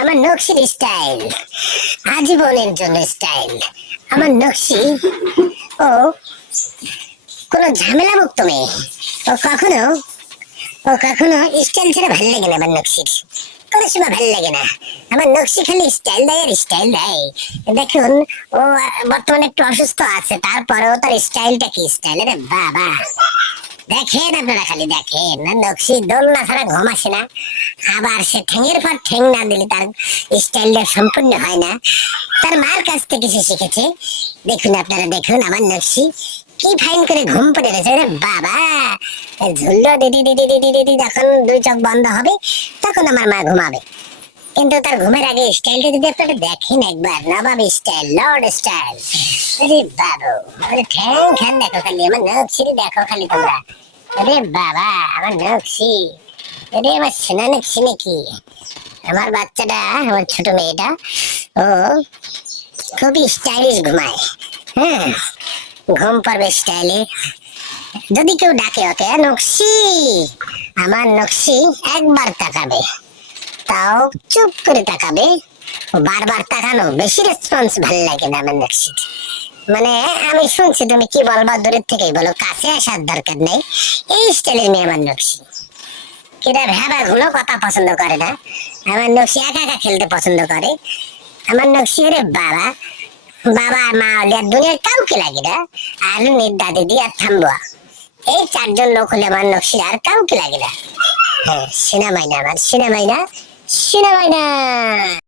আমার নকশির স্টাইল আজীবনের জন্য স্টাইল। আমার নকশি ও কোনো ঝামেলা মুক্ত মেয়ে। ও কখনো স্টাইল ছাড়া ভালো লাগে না। আমার নকশির কোনো সময় ভালো লাগে না। আমার নকশি খালি স্টাইল দেয় আর স্টাইল দেয়। দেখুন, ও বর্তমানে একটু অসুস্থ আছে, তারপরেও তার স্টাইলটা কি স্টাইল রে বাবা! দেখেন আপনারা, খালি দেখেন না, নকশি দোলনা ছাড়া ঘুম আসে না। আবার সে ঠ্যাঙের পর ঠ্যাং না দিলে তার স্টাইলটা সম্পূর্ণ হয় না। তার মার কাছ থেকে সে শিখেছে। দেখুন আপনারা, দেখুন আমার নকশি কি ফাইন করে ঘুম পড়ে রয়েছে রে বাবা! ঝুললো দিদি দিদি দিদি দিদি, যখন দুই চোখ বন্ধ হবে তখন আমার মা ঘুমাবে। কিন্তু তার ঘুমের আগে স্টাইলটা যদি আপনারা দেখেন একবার, নবাব স্টাইল, লর্ড স্টাইল। আরে বাবু, আরে ঠ্যাং ঠ্যাং দেখো খালি, আমার নকশি দেখো খালি তোমরা। আরে বাবা, আমার নকশি! আরে আমার সোনা নকশি নাকি? আমার বাচ্চাটা, আমার ছোট মেয়েটা, ও খুবই স্টাইলিশ ঘুমায়। হ্যাঁ, ঘুম পারবে স্টাইলে। যদি কেউ ডাকে ওকে নকশি, আমার নকশি একবার তাকাবে, তাও চুপ করে তাকাবে। বারবার তাকানো বেশি রেসপন্স ভালো লাগে না আমার নকশি। মানে আমি শুনছি তুমি কি বলবা, দূরের থেকেই বলো, কাছে আসার দরকার নেই। এই স্টাইলের মেয়ে আমার নকশি। কিরা ভেবা গুলো কথা পছন্দ করে না। আমার নকশি একা একা খেলতে পছন্দ করে। আমার নকশি রে বাবা, বাবা মা হলে আর দুনিয়ার কাউকে লাগে না। আর দাদি দি আর থামবো, এই চারজন লোক হলে আমার নকশি আর কাউকে লাগে না। হ্যাঁ, সিনেমাই না, আমার সিনেমাই না, সিনেমাই না।